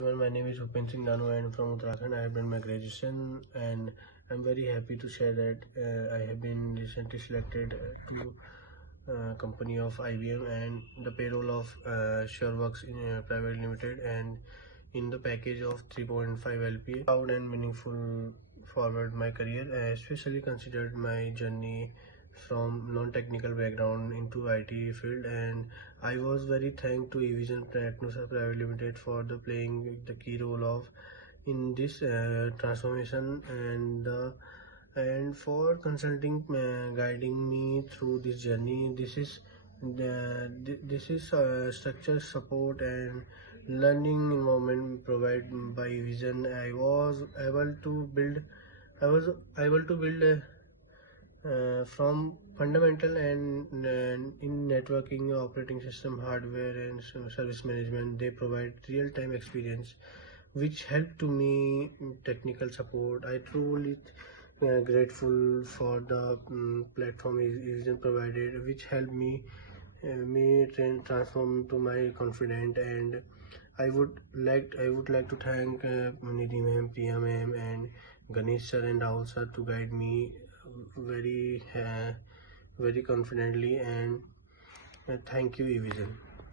Well, my name is Upen Singh Danu and from Uttarakhand. I have done my graduation and I'm very happy to share that I have been recently selected to company of IBM and the payroll of SureWorks in Private Limited and in the package of 3.5 LPA. Proud and meaningful forward my career. I especially considered my journey from non-technical background into IT field, and I was very thankful to eVision Technosa Private Limited for the playing the key role of in this transformation and for consulting guiding me through this journey. This is structure support and learning environment provided by Vision. I was able to build from fundamental and in networking, operating system, hardware, and service management. They provide real-time experience, which helped to me technical support. I truly grateful for the platform is provided, which helped me transform to my confident. And I would like to thank Nidhi ma'am, Priya ma'am, and Ganesh sir and Rahul sir to guide me very very confidently, and thank you eVision.